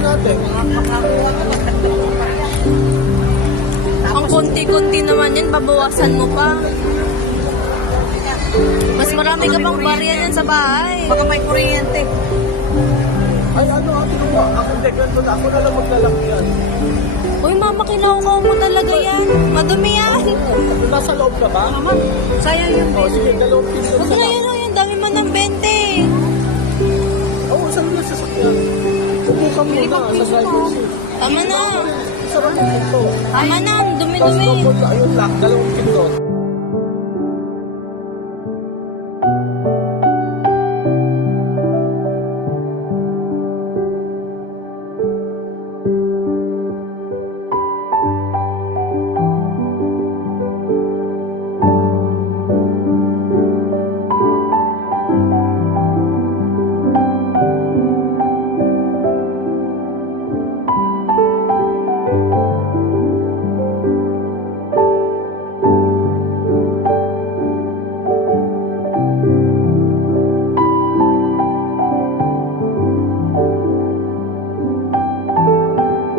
gagawin natin? Ang konti-konti naman yan, babawasan mo pa. Mas marami ka pang barya yan sa bahay. Baka may kuryente. Ay, ano, ate mo? Ako, hindi, ganito na. Ako na lang maglalaki yan. Uy, mama, kinaukaw mo talaga yan. Madumi yan. Nasa loob ka ba? Naman, sayang yung O, sige, 2 piso Huwag sa na yun, yung dami man ng 20. Oo, saan mo nasasakyan? Subukan mo na sa driver seat. Tama na. Sarap mo ito. Tama na, Tapos dumi-dumi. ayun lang, 2 piso.